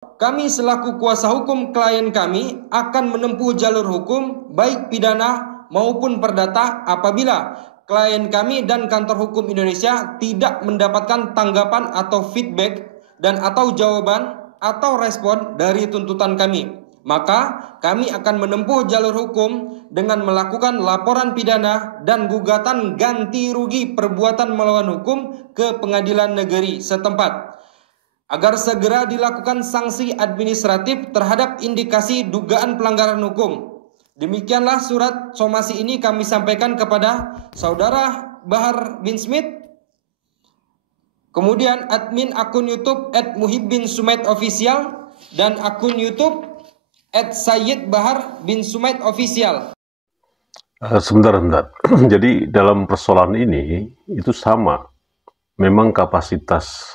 Kami selaku kuasa hukum klien kami akan menempuh jalur hukum baik pidana maupun perdata apabila klien kami dan kantor hukum Indonesia tidak mendapatkan tanggapan atau feedback dan atau jawaban atau respon dari tuntutan kami. Maka kami akan menempuh jalur hukum dengan melakukan laporan pidana dan gugatan ganti rugi perbuatan melawan hukum ke pengadilan negeri setempat agar segera dilakukan sanksi administratif terhadap indikasi dugaan pelanggaran hukum. Demikianlah surat somasi ini kami sampaikan kepada Saudara Bahar bin Smith, kemudian admin akun YouTube @muhibbinsumaidofficial dan akun YouTube @sayyidbahar_bin_sumaid_official. Sebentar. Jadi dalam persoalan ini itu sama. Memang kapasitas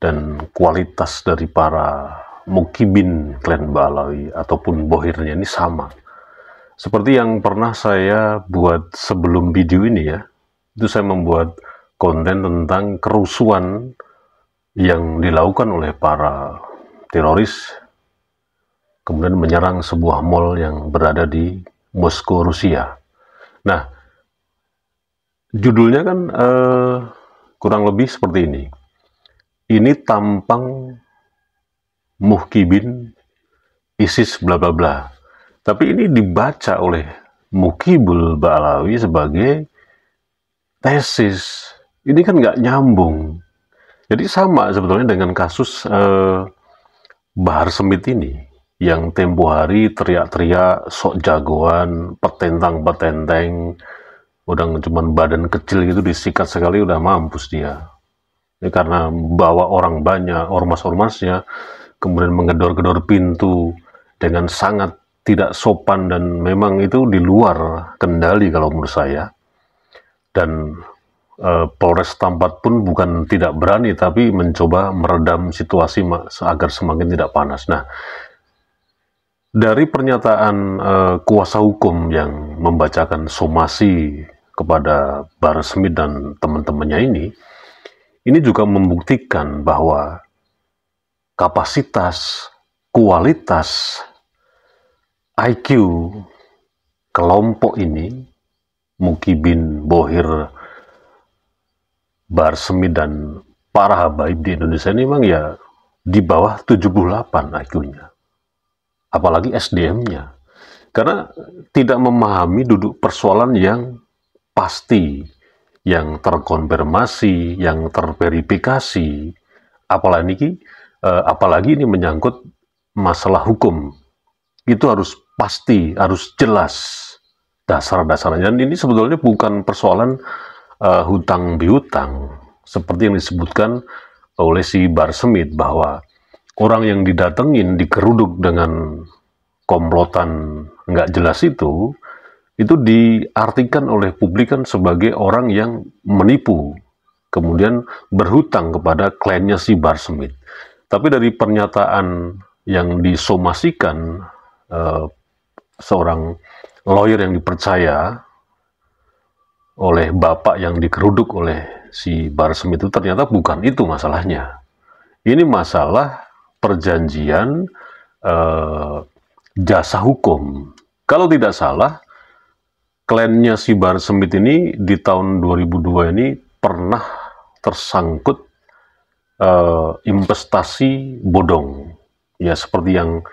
dan kualitas dari para mukibin klan Ba'alawi ataupun bohirnya ini sama. Seperti yang pernah saya buat sebelum video ini ya, itu saya membuat konten tentang kerusuhan yang dilakukan oleh para teroris kemudian menyerang sebuah mall yang berada di Moskow, Rusia. Nah, judulnya kan kurang lebih seperti ini. Ini tampang muhkibin ISIS bla bla bla. Tapi ini dibaca oleh Mukibul Ba'alawi sebagai tesis. Ini kan nggak nyambung. Jadi sama sebetulnya dengan kasus Bahar Smith ini, yang tempo hari teriak-teriak sok jagoan, petentang-petenteng, udah cuman badan kecil gitu disikat sekali udah mampus dia. Ini karena bawa orang banyak, ormas-ormasnya, kemudian menggedor-gedor pintu dengan sangat tidak sopan dan memang itu di luar kendali kalau menurut saya. Dan Polres Tampat pun bukan tidak berani, tapi mencoba meredam situasi agar semakin tidak panas. Nah, dari pernyataan kuasa hukum yang membacakan somasi kepada Bahar Smith dan teman-temannya ini juga membuktikan bahwa kapasitas, kualitas, IQ kelompok ini, Mukibin, Bohir, Bahar Smith dan para habaib di Indonesia ini memang ya di bawah 78 IQ-nya. Apalagi SDM-nya. Karena tidak memahami duduk persoalan yang pasti, yang terkonfirmasi, yang terverifikasi, apalagi ini menyangkut masalah hukum. Itu harus pasti, harus jelas dasar-dasarnya. Dan ini sebetulnya bukan persoalan hutang bihutang, seperti yang disebutkan oleh si Bahar Smith, bahwa orang yang didatengin, dikeruduk dengan komplotan nggak jelas itu diartikan oleh publik kan sebagai orang yang menipu, kemudian berhutang kepada kliennya si Bahar Smith. Tapi dari pernyataan yang disomasikan seorang lawyer yang dipercaya oleh bapak yang dikeruduk oleh si Bahar Smith itu ternyata bukan itu masalahnya. Ini masalah perjanjian jasa hukum. Kalau tidak salah, kliennya si Bahar Smith ini di tahun 2002 ini pernah tersangkut investasi bodong. Ya seperti yang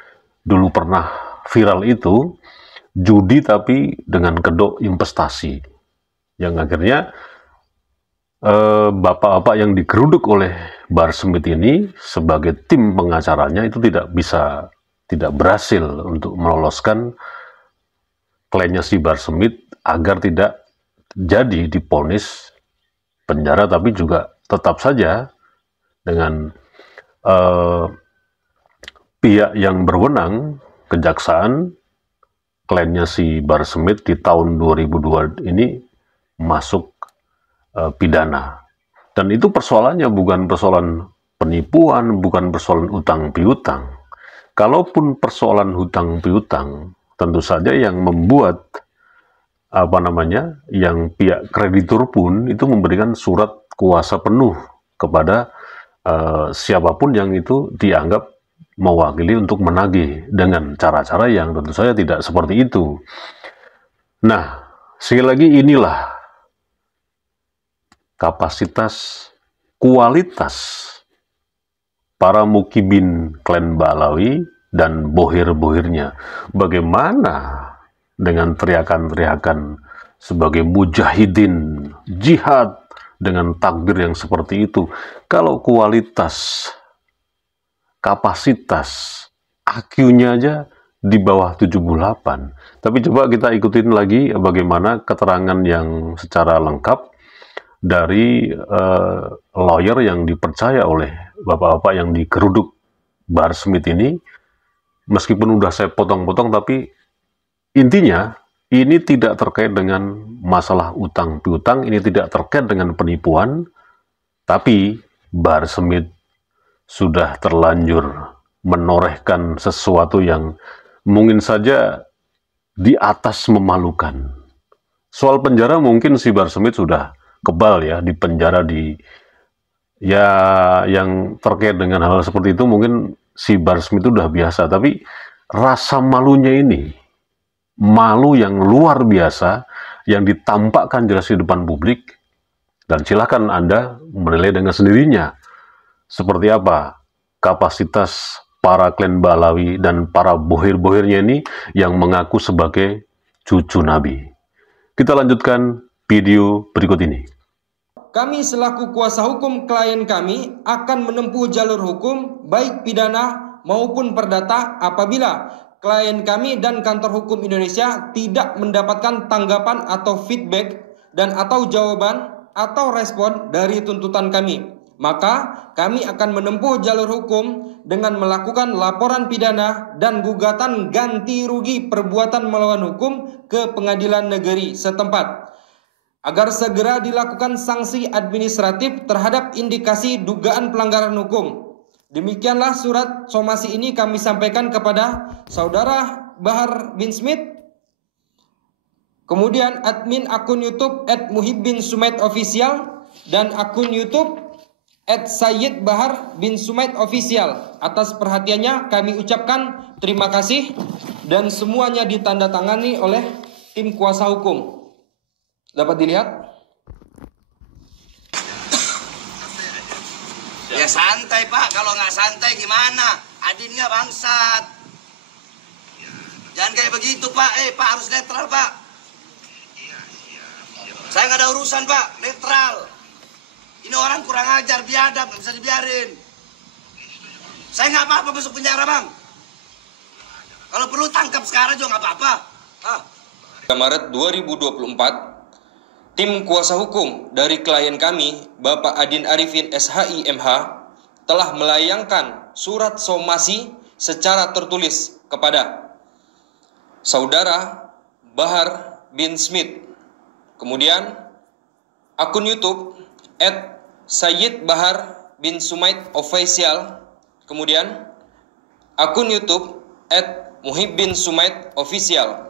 dulu pernah viral itu, judi tapi dengan kedok investasi. Yang akhirnya bapak-bapak yang digeruduk oleh Bahar Smith ini sebagai tim pengacaranya itu tidak berhasil untuk meloloskan kliennya si Bahar Smith agar tidak jadi divonis penjara, tapi juga tetap saja dengan pihak yang berwenang, kejaksaan, kliennya si Bahar Smith di tahun 2002 ini masuk pidana. Dan itu persoalannya bukan persoalan penipuan, bukan persoalan utang piutang. Kalaupun persoalan hutang piutang, tentu saja yang membuat yang pihak kreditur pun itu memberikan surat kuasa penuh kepada siapapun yang itu dianggap mewakili untuk menagih dengan cara-cara yang tentu saja tidak seperti itu. Nah, sekali lagi inilah kapasitas, kualitas para mukibin klan Ba'alawi dan bohir-bohirnya. Bagaimana dengan teriakan-teriakan sebagai mujahidin, jihad dengan takbir yang seperti itu? Kalau kualitas, kapasitas, IQ-nya aja di bawah 78. Tapi coba kita ikutin lagi bagaimana keterangan yang secara lengkap dari lawyer yang dipercaya oleh bapak-bapak yang digeruduk Bahar Smith ini. Meskipun udah saya potong-potong, tapi intinya ini tidak terkait dengan masalah utang piutang, ini tidak terkait dengan penipuan, tapi Bahar Smith sudah terlanjur menorehkan sesuatu yang mungkin saja di atas memalukan. Soal penjara mungkin si Bahar Smith sudah kebal ya, di penjara di ya yang terkait dengan hal seperti itu mungkin si Bahar Smith itu udah biasa, tapi rasa malunya ini, malu yang luar biasa yang ditampakkan jelas di depan publik, dan silakan Anda menilai dengan sendirinya seperti apa kapasitas para klan Ba'alawi dan para bohir-bohirnya ini yang mengaku sebagai cucu Nabi. Kita lanjutkan video berikut ini. Kami selaku kuasa hukum klien kami akan menempuh jalur hukum baik pidana maupun perdata apabila klien kami dan kantor hukum Indonesia tidak mendapatkan tanggapan atau feedback dan atau jawaban atau respon dari tuntutan kami. Maka kami akan menempuh jalur hukum dengan melakukan laporan pidana dan gugatan ganti rugi perbuatan melawan hukum ke pengadilan negeri setempat, agar segera dilakukan sanksi administratif terhadap indikasi dugaan pelanggaran hukum. Demikianlah surat somasi ini kami sampaikan kepada Saudara Bahar bin Smith, kemudian admin akun YouTube @muhibbinsumaidofficial dan akun YouTube @sayyidbahar_bin_sumaid_official. Atas perhatiannya kami ucapkan terima kasih dan semuanya ditandatangani oleh tim kuasa hukum. Dapat dilihat? Ya santai Pak, kalau nggak santai gimana? Adinnya bangsat. Jangan kayak begitu Pak, Pak harus netral Pak. Saya nggak ada urusan Pak, netral. Ini orang kurang ajar, biadab, nggak bisa dibiarin. Saya nggak apa-apa masuk penjara Bang. Kalau perlu tangkap sekarang juga nggak apa-apa. Maret 2024, tim kuasa hukum dari klien kami, Bapak Adin Arifin SHI MH, telah melayangkan surat somasi secara tertulis kepada Saudara Bahar bin Smith. Kemudian akun YouTube @sayyidbahar_bin_sumaid_official. Kemudian akun YouTube @muhibbinsumaid_official.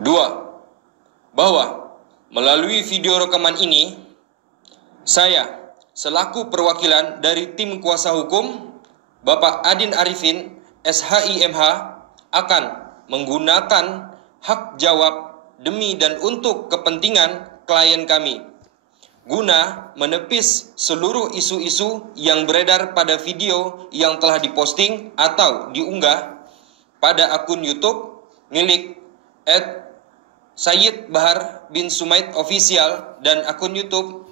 2. Bahwa melalui video rekaman ini, saya selaku perwakilan dari tim kuasa hukum Bapak Adin Arifin SHI MH akan menggunakan hak jawab demi dan untuk kepentingan klien kami, guna menepis seluruh isu-isu yang beredar pada video yang telah diposting atau diunggah pada akun YouTube milik @sayyidbahar_bin_sumaid_official dan akun YouTube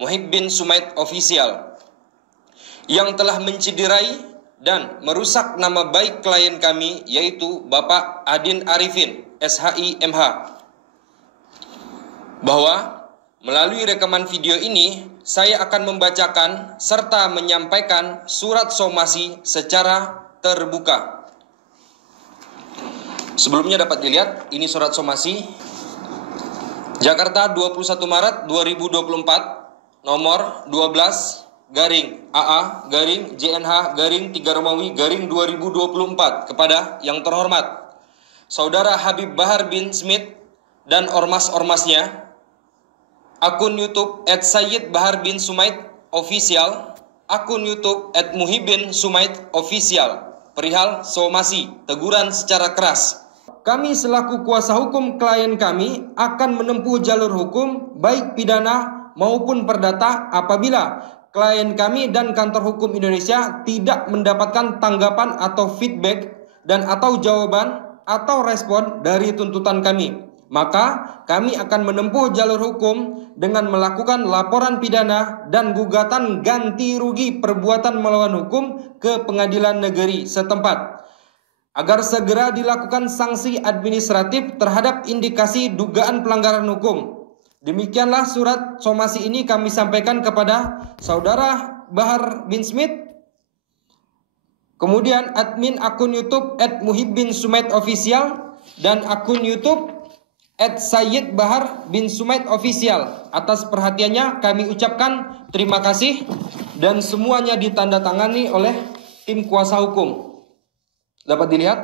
@muhibbinsumaid_official yang telah menciderai dan merusak nama baik klien kami, yaitu Bapak Adin Arifin SHI MH. Bahwa melalui rekaman video ini, saya akan membacakan serta menyampaikan surat somasi secara terbuka. Sebelumnya dapat dilihat, ini surat somasi. Jakarta 21 Maret 2024, nomor 12-AA-JNH-3 kepada yang terhormat Saudara Habib Bahar bin Smith dan ormas-ormasnya, akun YouTube @sayyidbahar_bin_sumaid_official akun YouTube @muhibbin_sumait_official perihal somasi, teguran secara keras. Kami selaku kuasa hukum klien kami akan menempuh jalur hukum baik pidana maupun perdata apabila klien kami dan Kantor Hukum Indonesia tidak mendapatkan tanggapan atau feedback dan atau jawaban atau respon dari tuntutan kami. Maka kami akan menempuh jalur hukum dengan melakukan laporan pidana dan gugatan ganti rugi perbuatan melawan hukum ke pengadilan negeri setempat agar segera dilakukan sanksi administratif terhadap indikasi dugaan pelanggaran hukum. Demikianlah surat somasi ini kami sampaikan kepada Saudara Bahar bin Smith, kemudian admin akun YouTube @muhibbin_sumait_official dan akun YouTube @Sayyid Bahar bin Sumait Official. Atas perhatiannya kami ucapkan terima kasih dan semuanya ditandatangani oleh tim kuasa hukum. Dapat dilihat